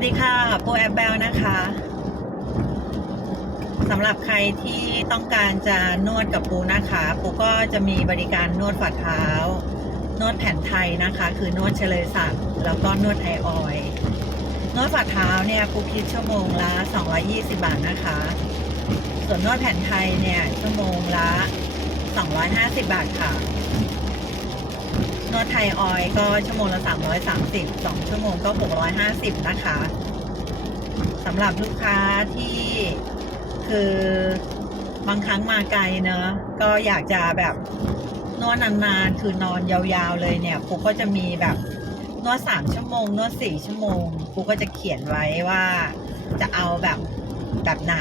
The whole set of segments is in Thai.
วัสดีค่ะปูแอปเบลนะคะสำหรับใครที่ต้องการจะนวดกับปูนะคะ ปูก็จะมีบริการนวดฝ่าเท้า นวดแผนไทยนะคะ คือนวดเฉลยศักแล้วก็นวดไทออยนวดฝ่าเท้าเนี่ยปูคิดชั่วโมงละ 220 บาทนะคะ ส่วนนวดแผนไทยเนี่ยชั่วโมงละ 250 บาทค่ะ นวดไทยออยก็ชั่วโมงละ330 2ชั่วโมงก็ 650 นะคะสำหรับลูกค้าที่คือบางครั้งมาไกลเนอะก็อยากจะแบบนวดนานๆ คือนอนยาวๆเลยเนี่ยปูก็จะมีแบบนวด3ชั่วโมง นวด4ชั่วโมงปูก็จะเขียนไว้ว่าจะเอาแบบแบบไหน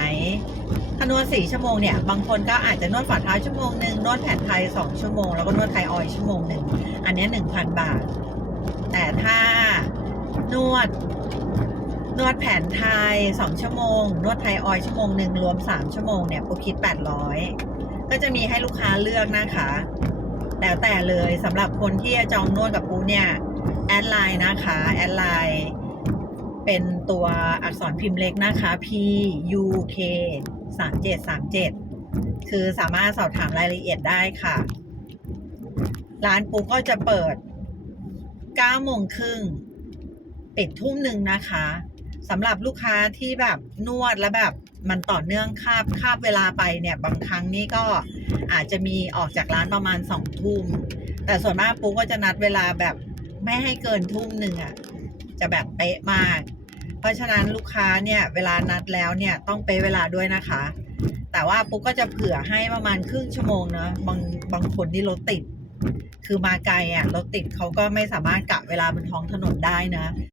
ถ้านวด4ชั่วโมงเนี่ย บางคนก็อาจจะนวดฝ่าเท้าชั่วโมงหนึ่งนวดแผนไทย2ชั่วโมง แล้วก็นวดไทยออยชั่วโมงหนึ่ง อันนี้หนึ่งพันบาท แต่ถ้านวดนวดแผนไทย2ชั่วโมง นวดไทยออยชั่วโมงหนึ่งรวม3ชั่วโมงเนี่ยปูคิด800ก็จะมีให้ลูกค้าเลือกนะคะแล้วแต่เลยสำหรับคนที่จะจองนวดกับปูเนี่ย แอดไลน์นะคะ แอดไลน์ เป็นตัวอักษรพิมพ์เล็กนะคะ P U K 3737 คือสามารถสอบถามรายละเอียดได้ค่ะ ร้านปูก็จะเปิด9โมงครึ่งปิดทุ่มหนึ่งนะคะสำหรับลูกค้าที่แบบนวดแล้วแบบมันต่อเนื่องคาบคาบเวลาไปเนี่ยบางครั้งนี่ก็อาจจะมีออกจากร้านประมาณสองทุ่ม แต่ส่วนมากปูก็จะนัดเวลาแบบไม่ให้เกินทุ่มหนึ่งอะ จะแบบเป๊ะมาก เพราะฉะนั้นลูกค้าเนี่ยเวลานัดแล้วเนี่ยต้องเป๊ะเวลาด้วยนะคะ แต่ว่าปุ๊กก็จะเผื่อให้ประมาณครึ่งชั่วโมงเนาะบางบางคนที่รถติด คือมาไกลอะรถติดเขาก็ไม่สามารถกะเวลาบนท้องถนนได้นะ